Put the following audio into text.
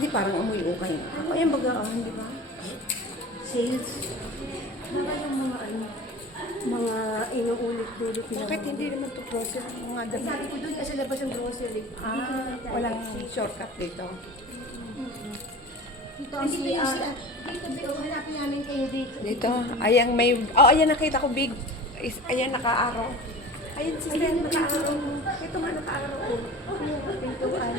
Hindi parang amoy ukay. Ako yung bagaan, di ba? Sales. Baka yung mga mga inuulit-ulit na. Bakit hindi naman to process mga Ay, sabi ko doon kasi labas yung grocery. walang shortcut dito. Dito ang CR. Dito, dito. Hanapin namin kayo dito. Dito, ayan may, ayan nakita ko big, ayan naka-araw. Ayan sister, naka-araw. Ito nga naka-araw. Pintuan.